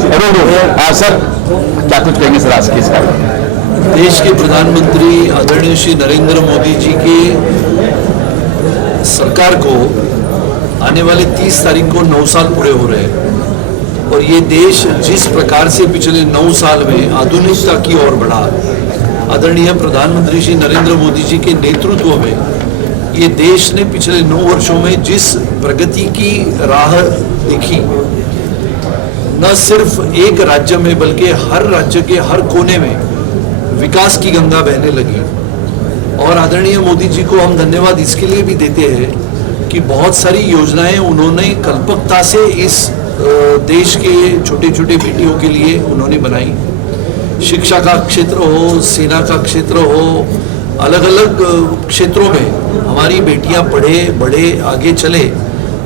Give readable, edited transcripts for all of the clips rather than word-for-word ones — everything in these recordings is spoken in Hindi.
सर क्या कुछ कहेंगे सर आज के इस कार्यक्रम? देश के प्रधानमंत्री आदरणीय श्री नरेंद्र मोदी जी की सरकार को आने वाले 30 तारीख को 9 साल पूरे हो रहे हैं और ये देश जिस प्रकार से पिछले 9 साल में आधुनिकता की ओर बढ़ा, आदरणीय प्रधानमंत्री श्री नरेंद्र मोदी जी के नेतृत्व में ये देश ने पिछले 9 वर्षों में जिस प्रगति की राह देखी, न सिर्फ एक राज्य में बल्कि हर राज्य के हर कोने में विकास की गंगा बहने लगी। और आदरणीय मोदी जी को हम धन्यवाद इसके लिए भी देते हैं कि बहुत सारी योजनाएं उन्होंने कल्पकता से इस देश के छोटे छोटे बेटियों के लिए उन्होंने बनाई। शिक्षा का क्षेत्र हो, सेना का क्षेत्र हो, अलग अलग क्षेत्रों में हमारी बेटियां पढ़े बढ़े आगे चले,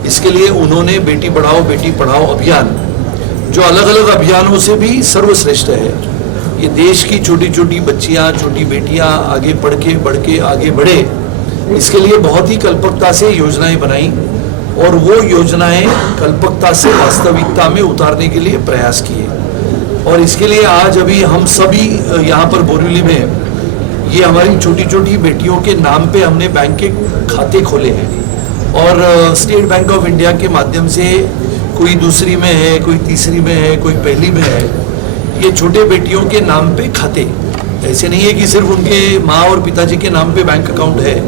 इसके लिए उन्होंने बेटी बढ़ाओ बेटी पढ़ाओ अभियान, जो अलग अलग अभियानों से भी सर्वश्रेष्ठ है। ये देश की छोटी छोटी बच्चियां, छोटी बेटियां आगे बढ़ के आगे बढ़े, इसके लिए बहुत ही कल्पकता से योजनाएं बनाई और वो योजनाएं कल्पकता से वास्तविकता में उतारने के लिए प्रयास किए। और इसके लिए आज अभी हम सभी यहाँ पर बोरीवली में ये हमारी छोटी छोटी बेटियों के नाम पे हमने बैंक के खाते खोले हैं और स्टेट बैंक ऑफ इंडिया के माध्यम से कोई दूसरी में है, कोई तीसरी में है, कोई पहली में है, ये छोटे बेटियों के नाम पे खाते। ऐसे नहीं है कि सिर्फ उनके माँ और पिताजी के नाम पे बैंक अकाउंट है,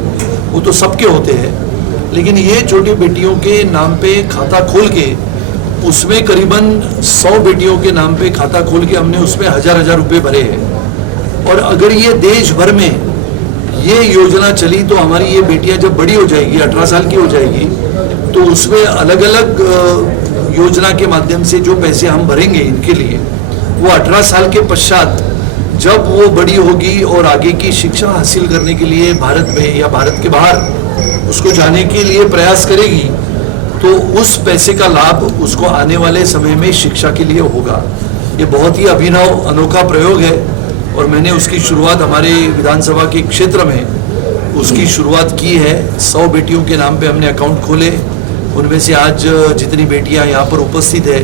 वो तो सबके होते हैं, लेकिन ये छोटी बेटियों के नाम पे खाता खोल के उसमें करीबन 100 बेटियों के नाम पे खाता खोल के हमने उसमें हजार रुपए भरे हैं। और अगर ये देश भर में ये योजना चली तो हमारी ये बेटियां जब बड़ी हो जाएगी, 18 साल की हो जाएगी, तो उसमें अलग अलग योजना के माध्यम से जो पैसे हम भरेंगे इनके लिए, वो 18 साल के पश्चात जब वो बड़ी होगी और आगे की शिक्षा हासिल करने के लिए भारत में या भारत के बाहर उसको जाने के लिए प्रयास करेगी, तो उस पैसे का लाभ उसको आने वाले समय में शिक्षा के लिए होगा। ये बहुत ही अभिनव अनोखा प्रयोग है और मैंने उसकी शुरुआत हमारे विधानसभा के क्षेत्र में उसकी शुरुआत की है। 100 बेटियों के नाम पे हमने अकाउंट खोले, उनमें से आज जितनी बेटियां यहाँ पर उपस्थित है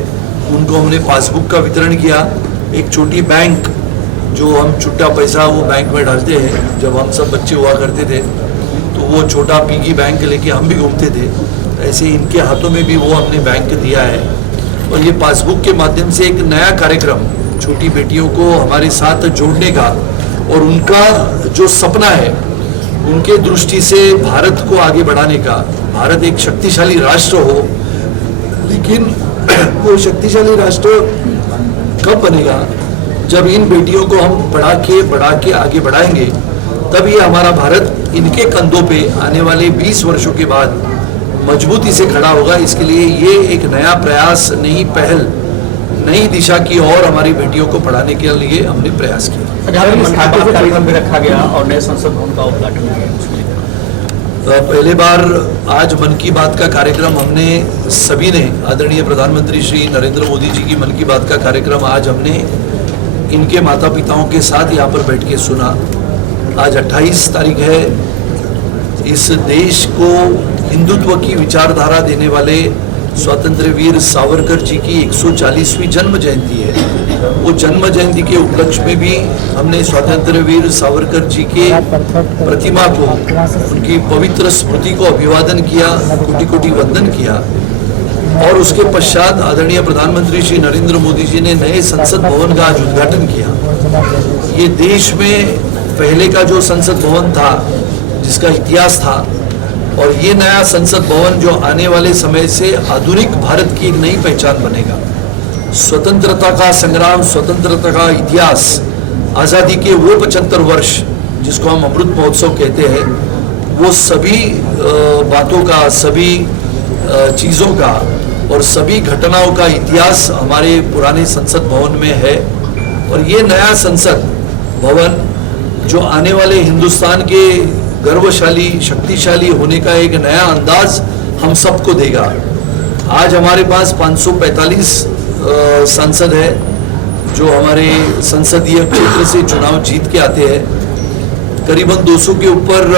उनको हमने पासबुक का वितरण किया। एक छोटी बैंक जो हम छुट्टा पैसा वो बैंक में डालते हैं, जब हम सब बच्चे हुआ करते थे तो वो छोटा पिगी बैंक लेके हम भी घूमते थे, ऐसे इनके हाथों में भी वो हमने बैंक दिया है। और ये पासबुक के माध्यम से एक नया कार्यक्रम छोटी बेटियों को हमारे साथ जोड़ने का और उनका जो सपना है उनके दृष्टि से भारत को आगे बढ़ाने का, भारत एक शक्तिशाली राष्ट्र हो, लेकिन वो शक्तिशाली राष्ट्र कब बनेगा जब इन बेटियों को हम बढ़ा के आगे बढ़ाएंगे, तब ये हमारा भारत इनके कंधों पे आने वाले 20 वर्षों के बाद मजबूती से खड़ा होगा। इसके लिए ये एक नया प्रयास, नई पहल, नई दिशा की ओर हमारी बेटियों को पढ़ाने के लिए हमने प्रयास किया। कार्यक्रम भी रखा गया और नए संसद भवन का उद्घाटन किया। पहले बार आज मन की बात का कार्यक्रम हमने सभी ने, आदरणीय प्रधानमंत्री श्री नरेंद्र मोदी जी की मन की बात का कार्यक्रम आज हमने इनके माता पिताओं के साथ यहाँ पर बैठ के सुना। आज 28 तारीख है। इस देश को हिंदुत्व की विचारधारा देने वाले स्वतंत्र वीर सावरकर जी की 140वीं जन्म जयंती है। वो जन्म जयंती के उपलक्ष्य में भी हमने स्वतंत्र वीर सावरकर जी के प्रतिमा को, उनकी पवित्र स्मृति को अभिवादन किया, कोटि कोटि वंदन किया। और उसके पश्चात आदरणीय प्रधानमंत्री श्री नरेंद्र मोदी जी ने नए संसद भवन का आज उद्घाटन किया। ये देश में पहले का जो संसद भवन था, जिसका इतिहास था, और ये नया संसद भवन जो आने वाले समय से आधुनिक भारत की एक नई पहचान बनेगा। स्वतंत्रता का संग्राम, स्वतंत्रता का इतिहास, आज़ादी के वो 75 वर्ष जिसको हम अमृत महोत्सव कहते हैं, वो सभी बातों का, सभी चीज़ों का और सभी घटनाओं का इतिहास हमारे पुराने संसद भवन में है। और ये नया संसद भवन जो आने वाले हिंदुस्तान के गर्वशाली, शक्तिशाली होने का एक नया अंदाज हम सबको देगा। आज हमारे पास 545 सांसद है जो हमारे संसदीय क्षेत्र से चुनाव जीत के आते हैं। करीबन 200 के ऊपर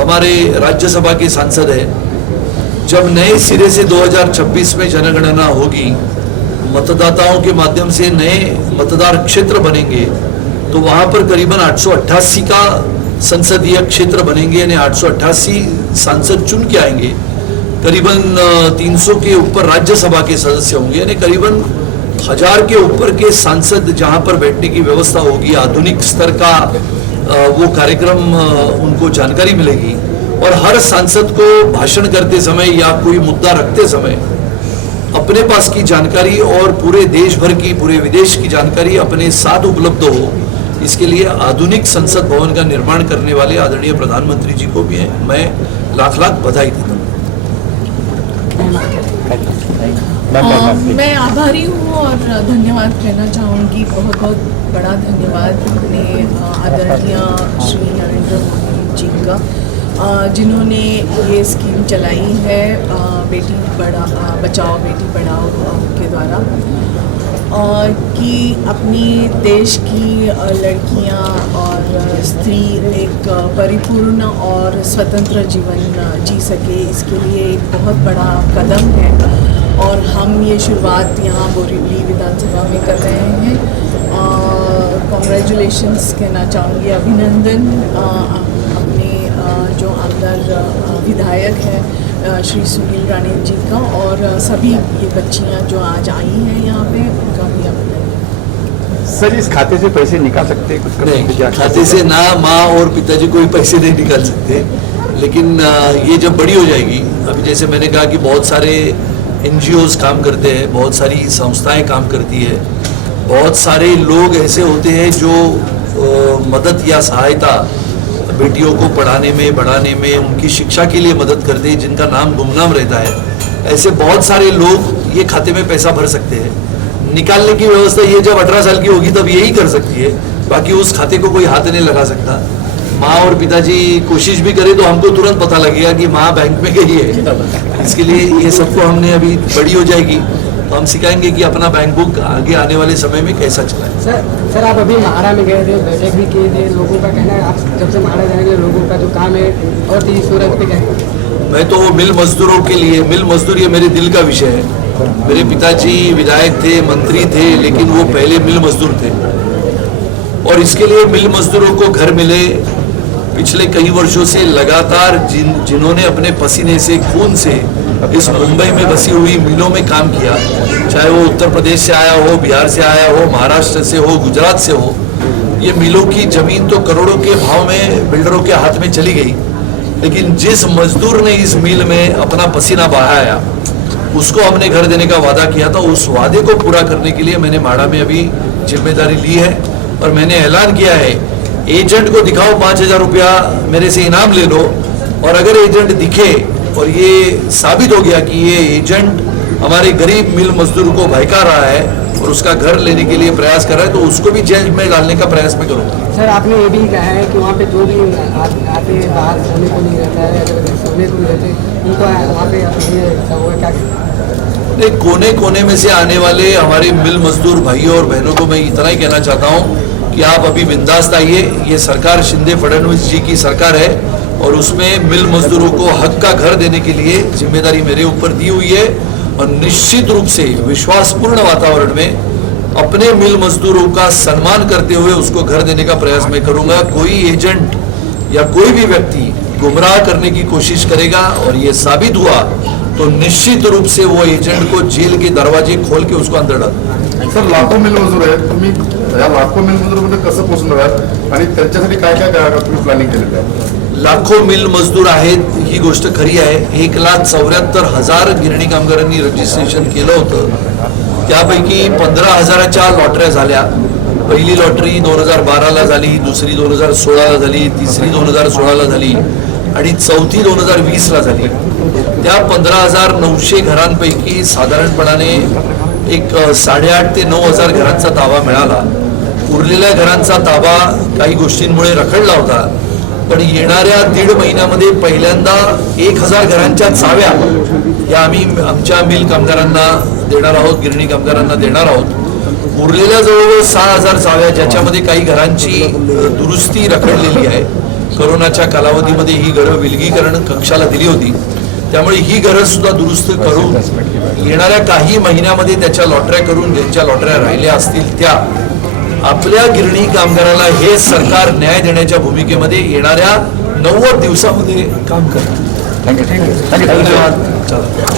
हमारे राज्यसभा के सांसद हैं। जब नए सिरे से 2026 में जनगणना होगी, मतदाताओं के माध्यम से नए मतदार क्षेत्र बनेंगे तो वहां पर करीबन 888 का संसदीय क्षेत्र बनेंगे, यानी 888 सांसद चुन के आएंगे। करीबन 300 के ऊपर राज्यसभा के सदस्य होंगे, यानी करीबन 1000 के ऊपर के सांसद जहां पर बैठने की व्यवस्था होगी। आधुनिक स्तर का वो कार्यक्रम उनको जानकारी मिलेगी और हर सांसद को भाषण करते समय या कोई मुद्दा रखते समय अपने पास की जानकारी और पूरे देश भर की, पूरे विदेश की जानकारी अपने साथ उपलब्ध हो, इसके लिए आधुनिक संसद भवन का निर्माण करने वाले आदरणीय प्रधानमंत्री जी को भी मैं लाख लाख बधाई देता हूँ। मैं आभारी हूँ और धन्यवाद कहना चाहूँगी, बहुत बहुत बड़ा धन्यवाद अपने आदरणीय श्री नरेंद्र मोदी जी का, जिन्होंने ये स्कीम चलाई है बेटी बचाओ बेटी पढ़ाओ के द्वारा, कि अपनी देश की लड़कियां और स्त्री एक परिपूर्ण और स्वतंत्र जीवन जी सके, इसके लिए एक बहुत बड़ा कदम है और हम ये शुरुआत यहाँ बोरीवली विधानसभा में कर रहे हैं। कॉन्ग्रेचुलेशंस कहना चाहूँगी, अभिनंदन अपने जो आमदार विधायक हैं श्री सुनील राणे जी का, और सभी ये बच्चियाँ जो आज आई हैं यहाँ पे, उनका भी अभिनंदन। सर, इस खाते से पैसे निकाल सकते हैं? कुछ नहीं, खाते से ना माँ और पिताजी कोई पैसे नहीं निकाल सकते, लेकिन ये जब बड़ी हो जाएगी, अभी जैसे मैंने कहा कि बहुत सारे NGOs काम करते हैं, बहुत सारी संस्थाएं काम करती है, बहुत सारे लोग ऐसे होते हैं जो मदद या सहायता बेटियों को पढ़ाने में, बढ़ाने में, उनकी शिक्षा के लिए मदद करते हैं, जिनका नाम गुमनाम रहता है। ऐसे बहुत सारे लोग ये खाते में पैसा भर सकते हैं। निकालने की व्यवस्था ये जब 18 साल की होगी तब यही कर सकती है, बाकी उस खाते को कोई हाथ नहीं लगा सकता। माँ और पिताजी कोशिश भी करें तो हमको तुरंत पता लगेगा कि माँ बैंक में गई है। इसके लिए ये सबको हमने अभी बड़ी हो जाएगी तो हम सिखाएंगे कि अपना बैंक बुक आगे आने वाले समय में कैसा चलाएं। सर आप अभी महाड़ा में गए थे, बैठक भी किए थे, लोगों का कहना है आप जब से महाड़ा जाएंगे लोगों का जो काम है और तेज सूरज पे गए। मैं तो मिल मजदूरों के लिए, मिल मजदूर ये मेरे दिल का विषय है। मेरे पिताजी विधायक थे, मंत्री थे, लेकिन वो पहले मिल मजदूर थे और इसके लिए मिल मजदूरों को घर मिले। पिछले कई वर्षों से लगातार जिन्होंने अपने पसीने से, खून से इस मुंबई में बसी हुई मिलों में काम किया, चाहे वो उत्तर प्रदेश से आया हो, बिहार से आया हो, महाराष्ट्र से हो, गुजरात से हो, ये मिलों की जमीन तो करोड़ों के भाव में बिल्डरों के हाथ में चली गई, लेकिन जिस मजदूर ने इस मिल में अपना पसीना बहाया उसको हमने घर देने का वादा किया था। उस वादे को पूरा करने के लिए मैंने माड़ा में अभी जिम्मेदारी ली है और मैंने ऐलान किया है, एजेंट को दिखाओ 5000 रुपया मेरे से इनाम ले लो, और अगर एजेंट दिखे और ये साबित हो गया कि ये एजेंट हमारे गरीब मिल मजदूर को भड़का रहा है और उसका घर लेने के लिए प्रयास कर रहा है तो उसको भी जेल में डालने का प्रयास में करूँगा। सर आपने ये भी कहा है कि वहाँ पे जो भी आते बाहर सोने को नहीं रहता है, अगर सोने को नहीं रहते उनको वहाँ पे क्या नहीं, कोने कोने में से आने वाले हमारे मिल मजदूर भाइयों और बहनों को मैं इतना ही कहना चाहता हूँ कि आप अभी बिंदास्त आइए। ये सरकार शिंदे फडणवीस जी की सरकार है और उसमें मिल मजदूरों को हक का घर देने के लिए जिम्मेदारी मेरे ऊपर दी हुई है और निश्चित रूप से विश्वासपूर्ण वातावरण में अपने मिल मजदूरों का सम्मान करते हुए उसको घर देने का प्रयास मैं करूंगा। कोई एजेंट या कोई भी व्यक्ति गुमराह करने की कोशिश करेगा और ये साबित हुआ तो निश्चित रूप से वो एजेंट को जेल के दरवाजे खोल के उसको अंदर डाल। सर लाखो मिल मजूर आहेत, तुम्ही या लाखो मिल मजूरमध्ये कसं पोहोचणार आहात आणि त्यांच्यासाठी काय काय तुम्ही प्लॅनिंग केलेलं आहे? लाखो मिल मजदूर आहेत ही गोष्ट खरी आहे। 1,74,000 गिरणी कामगारांनी रजिस्ट्रेशन केलं होतं, त्यापैकी 15,000च्या लॉटऱ्या झाल्या। पहिली लॉटरी 2012ला झाली, दुसरी 2016ला झाली, तिसरी 2016ला झाली आणि चौथी 2020ला झाली। त्या 15,900 घरांपैकी साधारणपणाने एक 8,500 ते 9,000 घरांचा ताबा मिळाला। उरलेल्या घरांचा ताबा काही गोष्टींमुळे रखडला होता, पण येणाऱ्या 1.5 महिन्यामध्ये पहिल्यांदा 1,000 घरांच्या चाव्या या आम्ही आमच्या मिल कामगारांना देणार आहोत, गिरणी कामगारांना देणार आहोत। उरलेल्या जवळजवळ 6,000 चाव्या ज्याच्यामध्ये काही घरांची दुरुस्ती रखडलेली आहे, कोरोनाच्या कालावधीमध्ये ही घरं विलगीकरण कक्षाला दिली होती, त्यामुळे ही गरज सुद्धा दुरुस्त करून येणाऱ्या काही महिन्यामध्ये त्याच्या लॉटऱ्या करून ज्यांच्या लॉटऱ्या राहिल्या असतील त्या आपल्या गिरणी कामगाराला हे सरकार न्याय देण्याच्या भूमिकेमध्ये येणाऱ्या 90 दिवसामध्ये काम करणार. थँक्यू. धन्यवाद. चला.